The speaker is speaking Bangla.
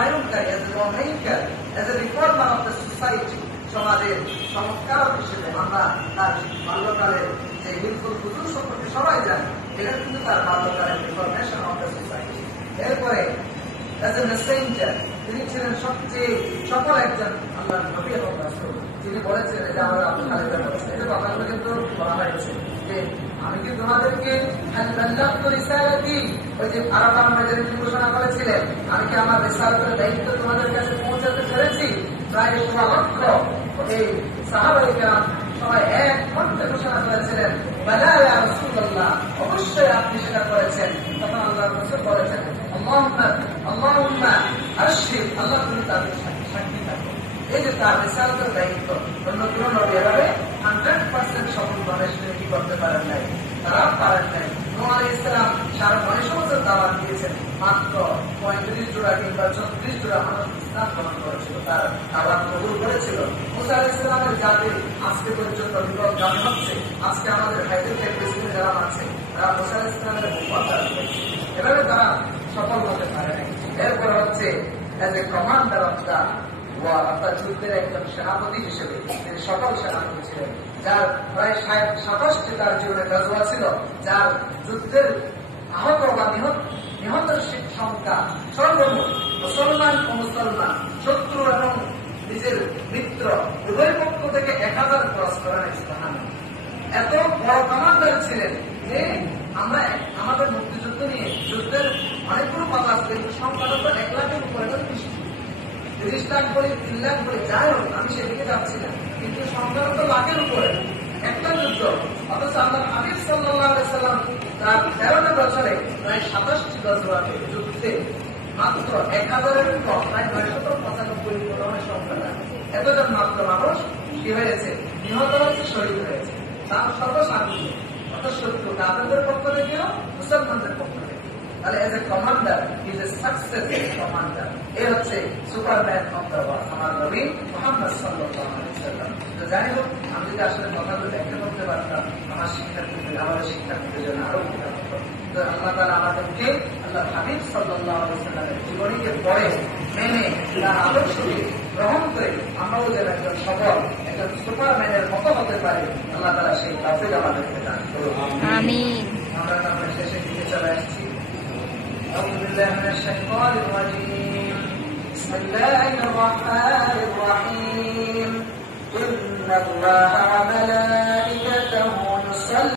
বাস্তবায়নকারী, as a lawmaker, as a reformer of the society, সমাজের সংস্কার হিসেবে আমরা তার বাল্যকালের যে হিলফুল ফুজুল সম্পর্কে সবাই জানি, এটা কিন্তু তার বাল্যকালের রিফরমেশন অফ দ্য সোসাইটি। এরপরে as a messenger, তিনি ছিলেন সবচেয়ে সফল একজন আল্লাহর নবী এবং রাসূল। তিনি বলেছিলেন, এটা আমরা আবু খালিদা বলেছেন, এটা কথাগুলো কিন্তু বলা হয়েছে যে আমি কি তোমাদেরকে ওই যে আরাফার ময়দানে তিনি ঘোষণা করেছিলেন, আমি কি আমার রিসালাতের দায়িত্ব তোমাদের কাছে পৌঁছাতে পেরেছি? প্রায় 16 লক্ষ এই সাহাবায়ে কেরাম সবাই এক কণ্ঠে ঘোষণা করেছিলেন, বালা ইয়া রাসূলুল্লাহ, অবশ্যই আপনি সেটা করেছেন। তখন আল্লাহর রাসূল বলেছেন, আল্লাহুম্মা আশহিদ, আল্লাহ তুমি তাদের সাক্ষী থাকো। এই যে তার রিসালাতের দায়িত্ব, অন্য কোন নবী এভাবে 100% সফলভাবে সেটা কি করতে পারেন নাই, তারা পারেন নাই। নূহ আলাইহিস সালাম 9.5 বছর দাওয়াত দিয়েছেন, মাত্র 35 জোড়া কিংবা 36 জোড়া মানুষ ইসলাম গ্রহণ করেছিল, তার দাওয়াত কবুল করেছিল। মুসা আলাইহিস সালামের জাতি আজকে পর্যন্ত বিপদ গামী হচ্ছে। আজকে আমাদের হাইডেলবের্গ প্রেসিডেন্ট যারা আছে, তারা মুসা আলাইহিস সালামের হুকুমত করেছে, এভাবে তারা সফল হতে পারে নাই। এরপর হচ্ছে as a commander of the war, অর্থাৎ যুদ্ধের একজন সেনাপতি হিসেবে তিনি সফল সেনাপতি ছিলেন, যার প্রায় 27টি তার জীবনে গাজওয়া ছিল, যার যুদ্ধের আহত বা নিহতের সংখ্যা সর্বমোট মুসলমান ও মুসলমান, শত্রু এবং নিজের মিত্র উভয় পক্ষ থেকে 1000 ক্রস করেন। ইসলাম এত বড় কমান্ডার ছিলেন যে আমরা আমাদের মুক্তিযুদ্ধ নিয়ে যুদ্ধের অনেকগুলো কথা আছে, কিন্তু সংখ্যাটা তো 1 লাখের উপরে 30 লাখ বলি 3 লাখ বলি, যাই হোক আমি সেদিকে যাচ্ছি না, কিন্তু সংখ্যাটা তো লাখের উপরে একটা যুদ্ধ। অথচ আল্লাহর হাবিব সাল্লাল্লাহু আলাইহি সাল্লাম তার 13 বছরে প্রায় 27টি গজওয়াতে যুদ্ধে মাত্র 1000-এর কম, প্রায় 995 সংখ্যা। এতজন মাত্র মানুষ কি হয়েছে, নিহত হয়েছে, শহীদ হয়েছে, তার সর্বসাধারণ অর্থাৎ শত্রু কাফেরদের পক্ষ থেকেও মুসলমানদের পক্ষ থেকে। তাহলে as a commander is a successful commander. এ হচ্ছে সুপারম্যান অফ দ্য ওয়ার্ল্ড, আমার নবী মুহাম্মদ সাল্লাল্লাহু আলাইহি ওয়াসাল্লাম। তো যাই হোক, আমি যদি আসলে কথাগুলো ব্যাখ্যা করতে পারতাম, আমাদের শিক্ষার্থীদের জন্য আরো উপকার হতো। তো আল্লাহ তাআলা আমাদেরকে আল্লাহর হাবিব সাল্লাল্লাহু আলাইহি ওয়াসাল্লামের জীবনীকে পড়ে মেনে তার আদর্শকে গ্রহণ করে আমরাও যেন একজন সফল একজন সুপারম্যানের মতো হতে পারি, আল্লাহ তাআলা সেই তৌফিক আমাদেরকে দান করুন। আমিন। আমরা তাহলে শেষের দিকে চলে আসছি। أعوذ بالله من الشيطان الرجيم. بسم الله الرحمن الرحيم. إن الله وملائكته يصلون